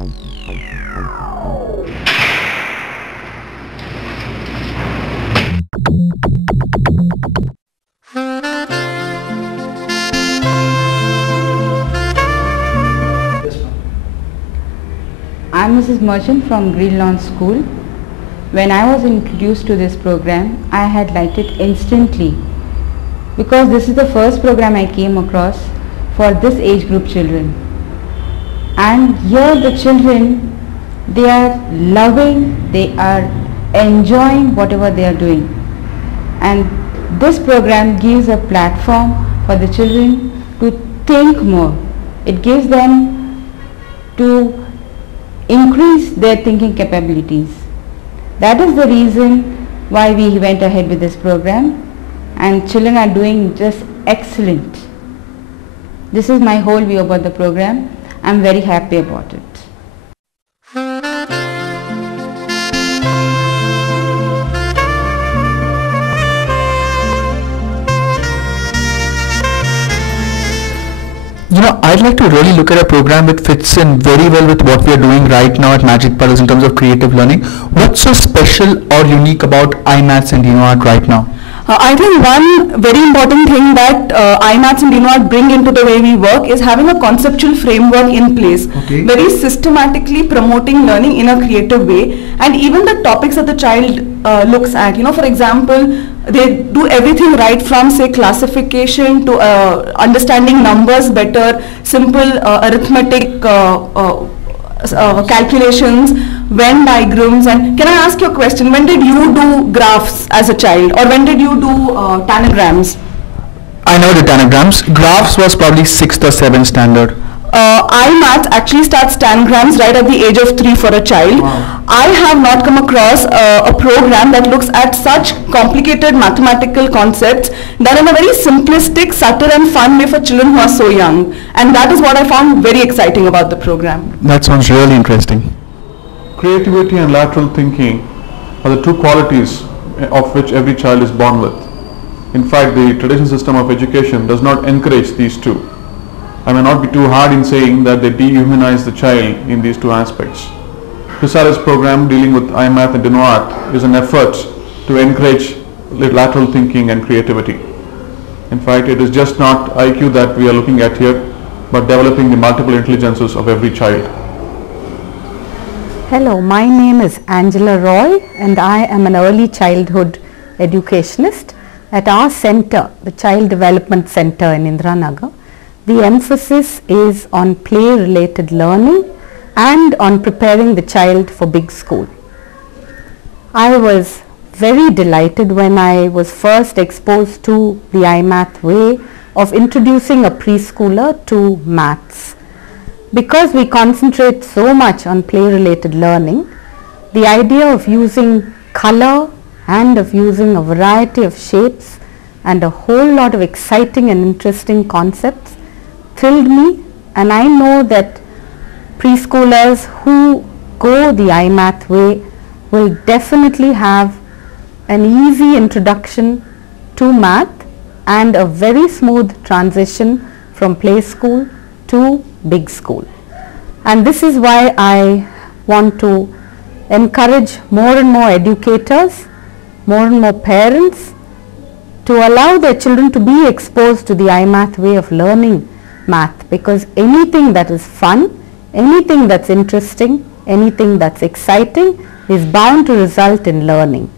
I'm Mrs. Merchant from Green Lawn School. When I was introduced to this program, I had liked it instantly because this is the first program I came across for this age group children. And here the children, they are loving, they are enjoying whatever they are doing. And this program gives a platform for the children to think more. It gives them to increase their thinking capabilities. That is the reason why we went ahead with this program, and children are doing just excellent. This is my whole view about the program. I am very happy about it. You know, I'd like to really look at a program that fits in very well with what we are doing right now at Magic Puddles in terms of creative learning. What's so special or unique about iMaths and DinoArt right now? I think one very important thing that iMaths and DinoArt bring into the way we work is having a conceptual framework in place, very systematically promoting learning in a creative way, and even the topics that the child looks at. You know, for example, they do everything right from, say, classification to understanding numbers better, simple arithmetic calculations, Venn diagrams. And can I ask you a question? When did you do graphs as a child, or when did you do tanagrams? I know the tanagrams. Graphs was probably 6th or 7th standard. iMaths actually starts tanagrams right at the age of 3 for a child. Wow. I have not come across a program that looks at such complicated mathematical concepts done in a very simplistic, subtle and fun way for children who are so young. And that is what I found very exciting about the program. That sounds really interesting. Creativity and lateral thinking are the two qualities of which every child is born with. In fact, the traditional system of education does not encourage these two. I may not be too hard in saying that they dehumanize the child in these two aspects. Chrysalis program dealing with iMath and DinoArt is an effort to encourage lateral thinking and creativity. In fact, it is just not IQ that we are looking at here, but developing the multiple intelligences of every child. Hello, my name is Angela Roy and I am an early childhood educationist. At our center, the Child Development Center in Indiranagar, the emphasis is on play-related learning and on preparing the child for big school. I was very delighted when I was first exposed to the iMath way of introducing a preschooler to maths. Because we concentrate so much on play-related learning, the idea of using color and of using a variety of shapes and a whole lot of exciting and interesting concepts thrilled me, and I know that preschoolers who go the iMath way will definitely have an easy introduction to math and a very smooth transition from play school to big school. And this is why I want to encourage more and more educators, more and more parents to allow their children to be exposed to the iMath way of learning math, because anything that is fun, anything that's interesting, anything that's exciting is bound to result in learning.